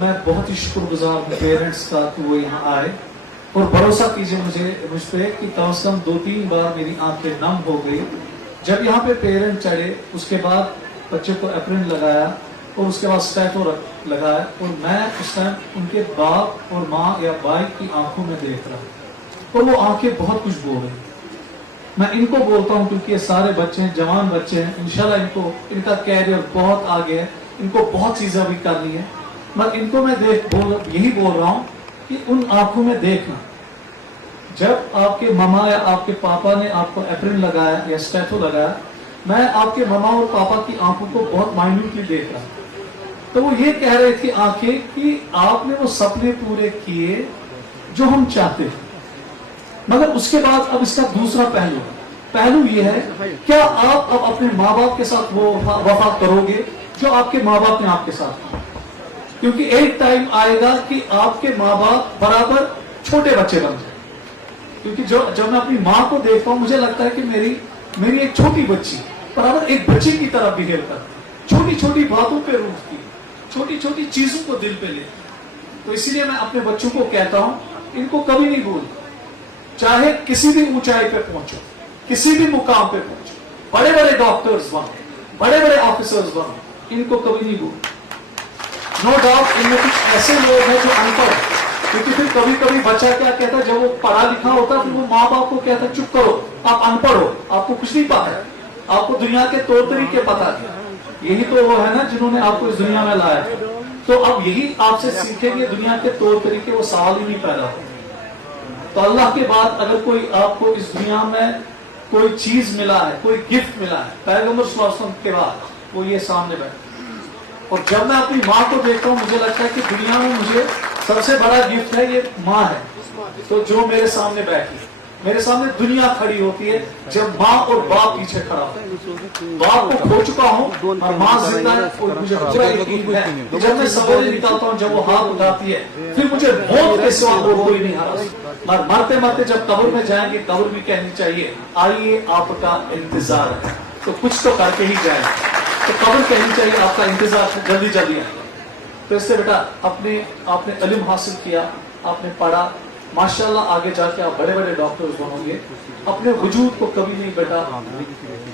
मैं बहुत ही शुक्रगुजार हूँ पेरेंट्स का कि वो यहाँ आए और भरोसा कीजिए मुझ पे कि कम से कम 2-3 बार मेरी आंखें नम हो गई जब यहाँ पे पेरेंट चढ़े। उसके बाद बच्चे को एप्रिन लगाया और उसके बाद स्टैटो लगाया और मैं उस टाइम उनके बाप और माँ या भाई की आंखों में देख रहा और वो आंखें बहुत कुछ बोल रही। मैं इनको बोलता हूँ क्योंकि ये सारे बच्चे हैं, जवान बच्चे हैं, इंशाल्लाह इनका कैरियर बहुत आगे है, इनको बहुत चीजें अभी करनी है। मैं इनको मैं यही बोल रहा हूँ कि उन आंखों में देखना। जब आपके मामा या आपके पापा ने आपको एप्रिन लगाया या स्टैटो लगाया, मैं आपके मामा और पापा की आंखों को बहुत माइन्यूटली देख रहा, तो वो ये कह रहे थे आंखें कि आपने वो सपने पूरे किए जो हम चाहते थे। मगर उसके बाद अब इसका दूसरा पहलू ये है, क्या आप अब अपने माँ बाप के साथ वो वफा करोगे जो आपके माँ बाप ने आपके साथ किया? क्योंकि एक टाइम आएगा कि आपके माँ बाप बराबर छोटे बच्चे बन जाए। क्योंकि जब मैं अपनी माँ को देखता हूँ, मुझे लगता है कि मेरी एक छोटी बच्ची बराबर एक बच्चे की तरह बिहेव करती, छोटी छोटी बातों पे रूठती, छोटी छोटी चीजों को दिल पे लेती। तो इसीलिए मैं अपने बच्चों को कहता हूँ, इनको कभी नहीं भूल, चाहे किसी भी ऊंचाई पे पहुंचो, किसी भी मुकाम पे पहुंचो, बड़े बड़े डॉक्टर्स बनो, बड़े बड़े ऑफिसर्स बनो, इनको कभी नहीं भूल। नो डाउट इनमें कुछ ऐसे लोग हैं जो अनपढ़, क्योंकि फिर कभी कभी बच्चा क्या कहता है, जब वो पढ़ा लिखा होता फिर वो माँ बाप को कहता है चुप करो, आप अनपढ़ हो, आपको कुछ नहीं पता है, आपको दुनिया के तौर तरीके पता है। यही तो वो है ना जिन्होंने आपको इस दुनिया में लाया। तो अब यही आपसे सीखेंगे दुनिया के तौर तरीके, वो सवाल ही नहीं पैदा होते। तो अल्लाह के बाद अगर कोई आपको इस दुनिया में कोई चीज मिला है, कोई गिफ्ट मिला है, पैगंबर सल्लल्लाहु अलैहि वसल्लम के बाद वो ये सामने बैठे। और जब मैं अपनी माँ को देखता हूँ, मुझे लगता है कि दुनिया में मुझे सबसे बड़ा गिफ्ट है ये माँ है। तो जो मेरे सामने बैठी, मेरे सामने दुनिया खड़ी होती है जब माँ और बाप पीछे खड़ा होता है। बाप को खो चुका हूँ और माँ जिंदा है और मुझे पूरा यकीन है कि जब मैं सवेरे निकलता हूँ, जब वो हाथ उठाती है, फिर मुझे मौत के सिवा और कोई नहीं हारा। मरते मरते जब कब्र में जाएंगे, कब्र भी कहनी चाहिए आइए आपका इंतजार है, तो कुछ तो करके ही जाए। तो कब्र कहनी चाहिए आपका इंतजार है, जल्दी जल्दी आए। तो इससे बेटा आपने इल्म हासिल किया, आपने पढ़ा, माशाल्लाह आगे जाके आप बड़े बड़े डॉक्टर्स बनोगे। अपने वजूद को कभी नहीं बेटा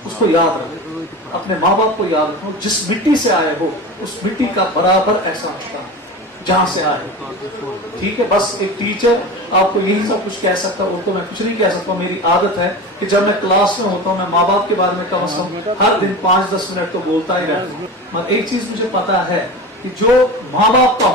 उसको याद रखो, अपने माँ बाप को याद रखो। जिस मिट्टी से आए हो उस मिट्टी का बराबर एहसास होता है जहां से आए। ठीक है, बस एक टीचर आपको यही सब कुछ कह सकता, और तो मैं कुछ नहीं कह सकता। मेरी आदत है कि जब मैं क्लास में होता हूँ, मैं माँ बाप के बारे में कम से कम हर दिन 5-10 मिनट तो बोलता ही रहता हूँ। मगर एक चीज मुझे पता है कि जो माँ बाप का